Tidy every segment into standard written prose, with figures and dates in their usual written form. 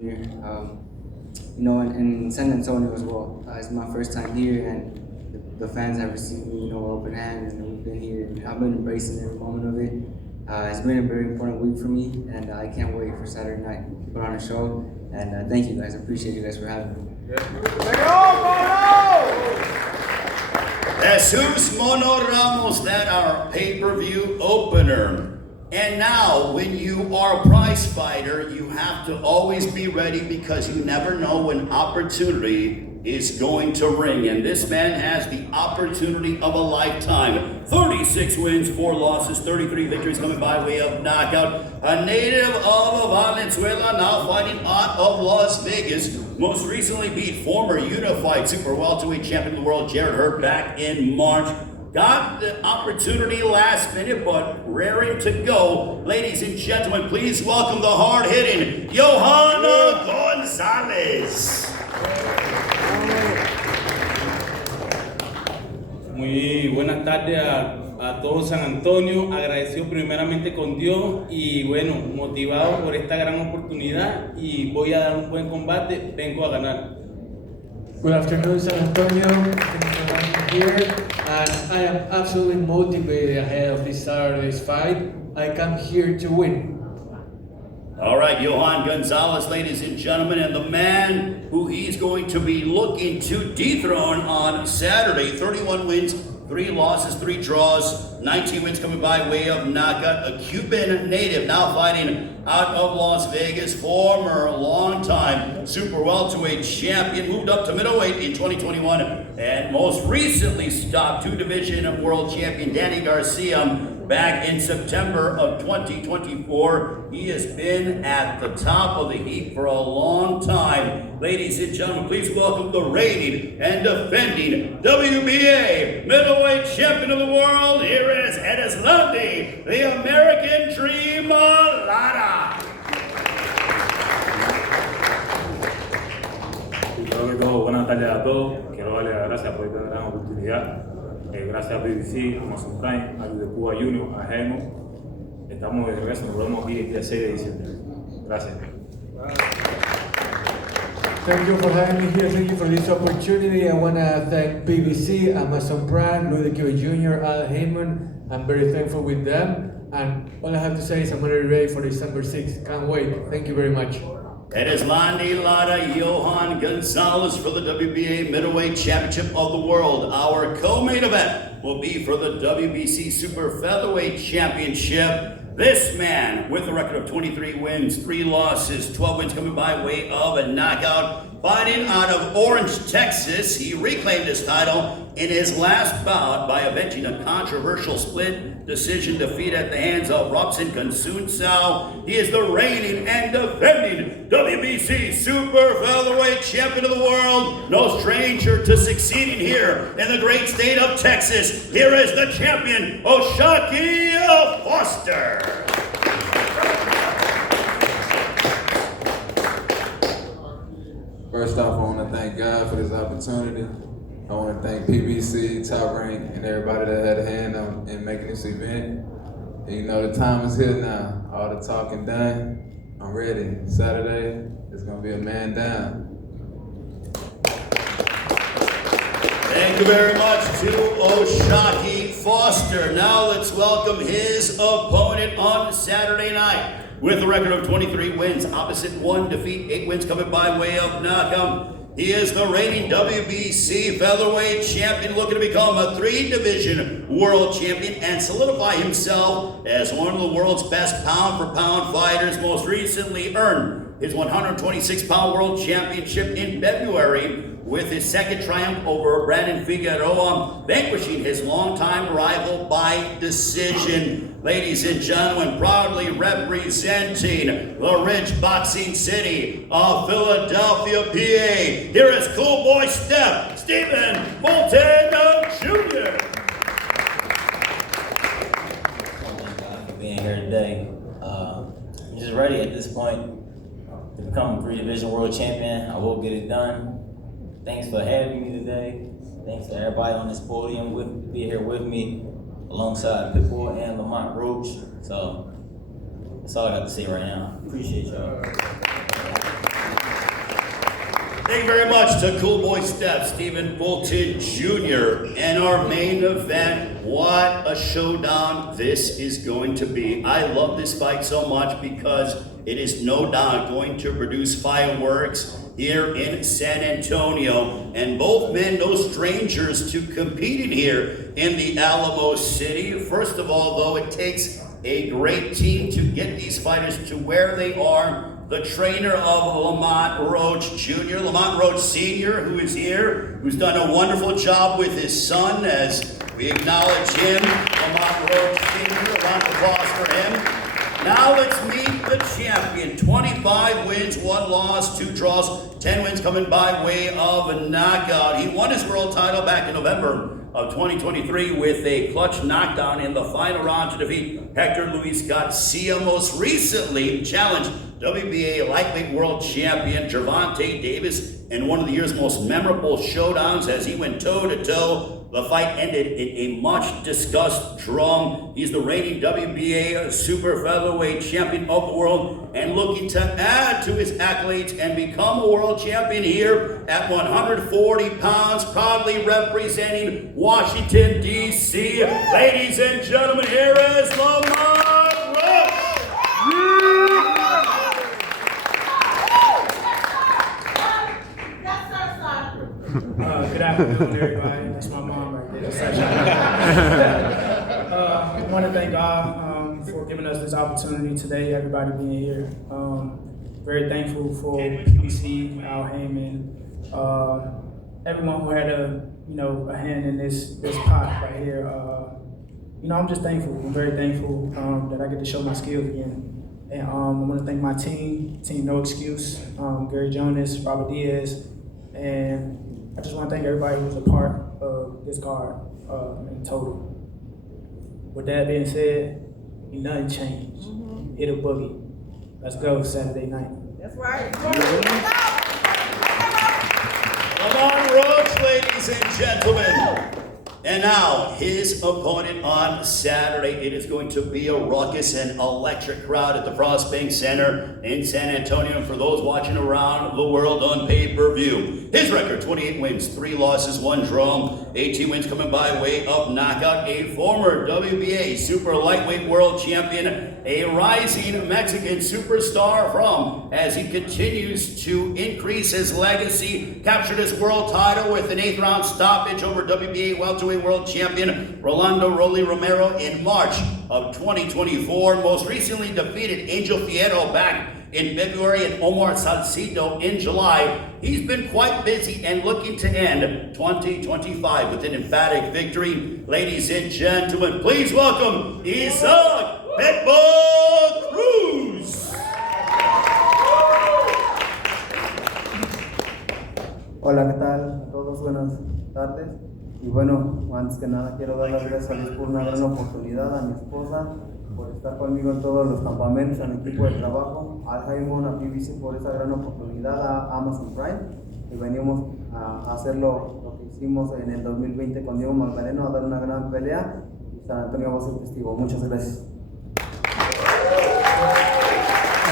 here. In San Antonio as well. It's my first time here, and the fans have received me, open hands, and we've been here. I've been embracing every moment of it. It's been a very important week for me, and I can't wait for Saturday night to put on a show. And thank you guys. I appreciate you guys for having me. Jesus Mono Ramos, that our pay-per-view opener. And now, when you are a prize fighter, you have to always be ready because you never know when opportunity is going to ring. And this man has the opportunity of a lifetime. 36 wins, 4 losses, 33 victories coming by way of knockout. A native of Valenzuela, now fighting out of Las Vegas. Most recently beat former unified super welterweight champion of the world, Jared Hurd, back in March. Got the opportunity last minute, but raring to go. Ladies and gentlemen, please welcome the hard-hitting Johanna Gonzalez. Muy buenas tardes a todo San Antonio, agradecido primeramente con Dios y bueno, motivado por esta gran oportunidad y voy a dar un buen combate, vengo a ganar. Good afternoon, San Antonio. Thank you for having me here. And I am absolutely motivated ahead of this Saturday's fight. I come here to win. All right, Johan Gonzalez, ladies and gentlemen, and the man who he's going to be looking to dethrone on Saturday. 31 wins, 3 losses, 3 draws, 19 wins coming by way of knockout. A Cuban native now fighting out of Las Vegas, former longtime super welterweight champion, moved up to middleweight in 2021, and most recently stopped 2-division world champion Danny Garcia back in September of 2024. He has been at the top of the heap for a long time. Ladies and gentlemen, please welcome the reigning and defending WBA middleweight champion of the world. Here is Edeslandi, the American Dream Lara. Primero que todo, buenas tardes a todos. Quiero darle las gracias por esta gran oportunidad. Gracias a BBC, a Amazon Prime, a de Cuba Junior, a Helmut. Estamos de regreso, nos vemos aquí el día 6 de diciembre. Gracias. Thank you for having me here. Thank you for this opportunity. I want to thank BBC, Amazon Prime, Louis Cuba Jr., Al Heyman. I'm very thankful with them. And all I have to say is I'm already ready for December 6th. Can't wait. Thank you very much. Edeslandi Lara Johan Gonzalez for the WBA Middleweight Championship of the World. Our co-main event will be for the WBC Super Featherweight Championship. This man, with a record of 23 wins, 3 losses, 12 wins coming by way of a knockout, fighting out of Orange, Texas. He reclaimed his title in his last bout by avenging a controversial split decision defeat at the hands of Robson Consunsao. He is the reigning and defending WBC Super Featherweight Champion of the World. No stranger to succeeding here in the great state of Texas. Here is the champion, O'Shaquie Foster. First off, I want to thank God for this opportunity. I want to thank PBC, Top Rank, and everybody that had a hand in making this event. And the time is here now. All the talking done. I'm ready. Saturday, it's going to be a man down. Thank you very much to O'Shaquie Foster. Now let's welcome his opponent on Saturday night. With a record of 23 wins, opposite 1 defeat, 8 wins coming by way of knockout. He is the reigning WBC featherweight champion, looking to become a 3-division world champion and solidify himself as one of the world's best pound-for-pound fighters. Most recently earned his 126-pound world championship in February with his second triumph over Brandon Figueroa, vanquishing his longtime rival by decision. Ladies and gentlemen, proudly representing the rich boxing city of Philadelphia, PA, here is Cool Boy Stephen Bolton Jr. Thank God for being here today. I'm just ready at this point to become a 3-division world champion. I will get it done. Thanks for having me today. Thanks to everybody on this podium to be here with me, alongside Pitbull and Lamont Roach. So that's all I got to say right now. Appreciate y'all. Thank you very much to Cool Boy Steph, Stephen Bolton Jr. And our main event, what a showdown this is going to be. I love this fight so much because it is no doubt going to produce fireworks here in San Antonio. And both men, no strangers to competing here in the Alamo City. First of all, though, it takes a great team to get these fighters to where they are. The trainer of Lamont Roach Jr., Lamont Roach Sr., who is here, who's done a wonderful job with his son as we acknowledge him. Lamont Roach Sr., a round of applause for him. Now let's meet the champion. 25 wins, 1 loss, 2 draws, 10 wins coming by way of a knockout. He won his world title back in November of 2023 with a clutch knockdown in the final round to defeat Hector Luis Garcia. Most recently challenged WBA lightweight world champion Gervonta Davis in one of the year's most memorable showdowns as he went toe-to-toe. The fight ended in a much-discussed draw. He's the reigning WBA super featherweight champion of the world and looking to add to his accolades and become a world champion here at 140 pounds, proudly representing Washington, D.C. Ladies and gentlemen, here is Lamont Roach. Good afternoon, everybody. That's my mom right there. I want to thank God for giving us this opportunity today, everybody being here. Very thankful for PBC, Al Heyman, everyone who had a hand in this pot right here. I'm just thankful. I'm very thankful that I get to show my skills again. And I want to thank my team No Excuse, Gary Jonas, Robert Diaz, and I just want to thank everybody who's a part of this card in total. With that being said, nothing changed. Hit a boogie. Let's go Saturday night. That's right. Lamont Roach, ladies and gentlemen. And now, his opponent on Saturday. It is going to be a ruckus and electric crowd at the Frost Bank Center in San Antonio. And for those watching around the world on pay-per-view, his record, 28 wins, 3 losses, 1 draw, 18 wins coming by way of knockout. A former WBA super lightweight world champion, a rising Mexican superstar from as he continues to increase his legacy, captured his world title with an 8th round stoppage over WBA welterweight world champion Rolando Rolly Romero in March of 2024. Most recently defeated Angel Fierro back in February and Omar Salcido in July. He's been quite busy and looking to end 2025 with an emphatic victory. Ladies and gentlemen, please welcome Isaac Pitbull Cruz. Hola, ¿qué tal? A todos, buenas tardes. Y bueno, antes que nada quiero dar las gracias a Dios por una gran oportunidad, a mi esposa por estar conmigo en todos los campamentos, al equipo de trabajo, a Jaimon, a PBC por esa gran oportunidad, a Amazon Prime, y venimos a hacer lo que hicimos en el 2020 con Diego Magdaleno, a dar una gran pelea, y San Antonio va a ser testigo. Muchas gracias.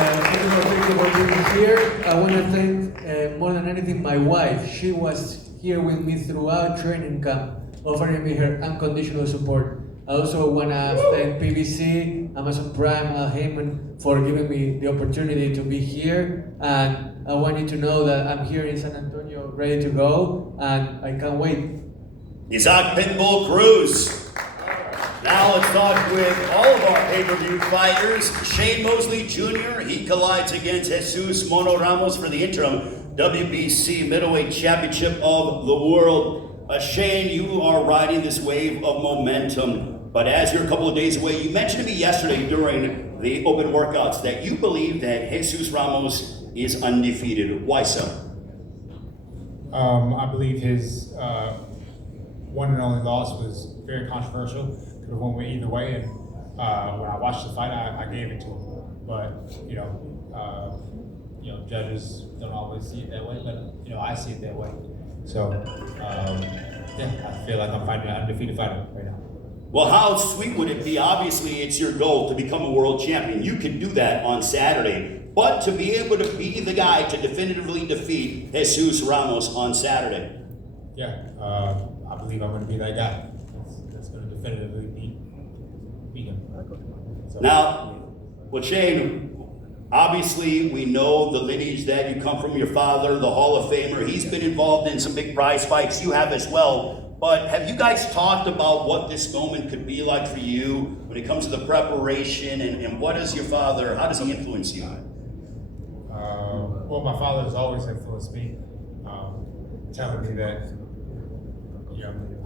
Thank you for being here. I want to thank more than anything my wife. She was here with me throughout training camp, offering me her unconditional support. I also want to thank PBC, Amazon Prime, Al Heyman for giving me the opportunity to be here. And I want you to know that I'm here in San Antonio ready to go, and I can't wait. Isaac Pitbull Cruz. Now let's talk with all of our pay-per-view fighters. Shane Mosley Jr., he collides against Jesus Mono Ramos for the interim WBC middleweight championship of the world. Shane, you are riding this wave of momentum, but as you're a couple of days away, you mentioned to me yesterday during the open workouts that you believe that Jesus Ramos is undefeated. Why so? I believe his one and only loss was very controversial. Could have won either way, and when I watched the fight, I gave it to him. But judges don't always see it that way, but I see it that way. So I feel like I'm fighting an undefeated fighter right now. Well, how sweet would it be? Obviously, it's your goal to become a world champion. You can do that on Saturday. but to be able to be the guy to definitively defeat Jesus Ramos on Saturday. Yeah, I believe I'm going to be that guy that's going to definitively beat him. So. Now, well, Shane, obviously we know the lineage that you come from, your father, the Hall of Famer. He's been involved in some big prize fights. You have as well. But have you guys talked about what this moment could be like for you when it comes to the preparation, and what does your father, how does he influence you? Well, my father has always influenced me, telling me that,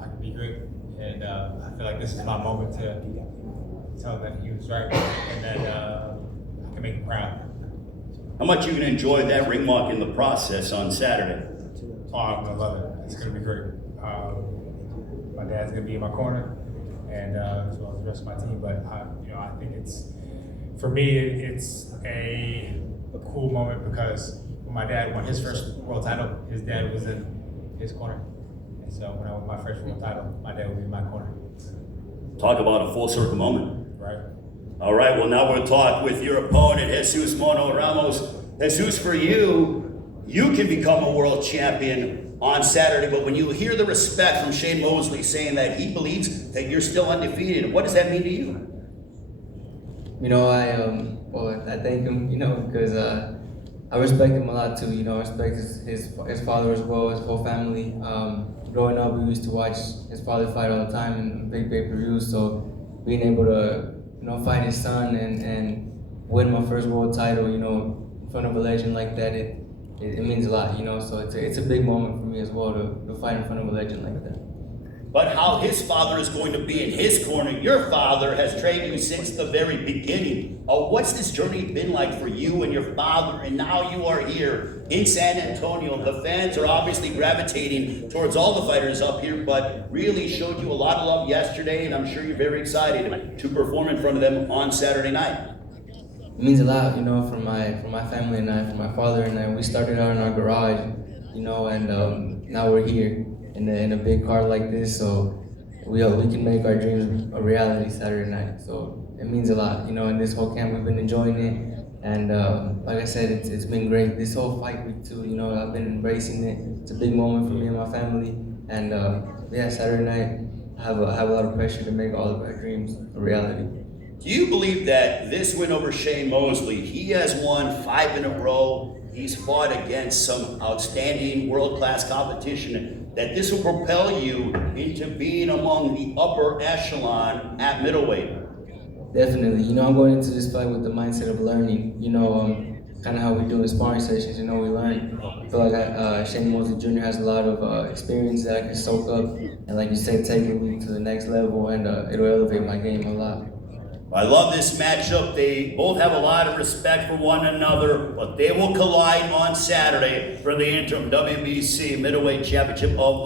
I can be great. And I feel like this is my moment to tell him that he was right and that I can make him proud. How much you can enjoy that ring walk in the process on Saturday? Oh, I'm gonna love it. It's gonna be great. My dad's gonna be in my corner, and as well as the rest of my team. But I think for me, it's a cool moment because when my dad won his first world title, his dad was in his corner. And so when I won my first world title, my dad would be in my corner. Talk about a full circle moment. Right. All right, well, now we'll talk with your opponent, Jesus Mono Ramos. Jesus, for you can become a world champion on Saturday, but when you hear the respect from Shane Mosley saying that he believes that you're still undefeated, what does that mean to you? I thank him, because I respect him a lot too. I respect his father as well, his whole family. Growing up, we used to watch his father fight all the time in big pay-per-views, so being able to, fight his son and win my first world title, in front of a legend like that, it means a lot, so it's a big moment for me as well to fight in front of a legend like that. But how his father is going to be in his corner. Your father has trained you since the very beginning. What's this journey been like for you and your father? And now you are here in San Antonio. The fans are obviously gravitating towards all the fighters up here, but really showed you a lot of love yesterday, and I'm sure you're very excited to perform in front of them on Saturday night. It means a lot, from my family and I, from my father and I. We started out in our garage, and now we're here in a big car like this, so we can make our dreams a reality Saturday night. So it means a lot, in this whole camp we've been enjoying it, and like I said, it's been great. This whole fight week too, I've been embracing it. It's a big moment for me and my family, and Saturday night I have a lot of pressure to make all of our dreams a reality. Do you believe that this win over Shane Mosley, he has won 5 in a row, he's fought against some outstanding world-class competition, that this will propel you into being among the upper echelon at middleweight? Definitely. I'm going into this fight with the mindset of learning, kind of how we do in sparring sessions, we learn. I feel like Shane Mosley Jr. has a lot of experience that I can soak up, and like you said, take me to the next level, and it'll elevate my game a lot. I love this matchup. They both have a lot of respect for one another, but they will collide on Saturday for the interim WBC middleweight championship of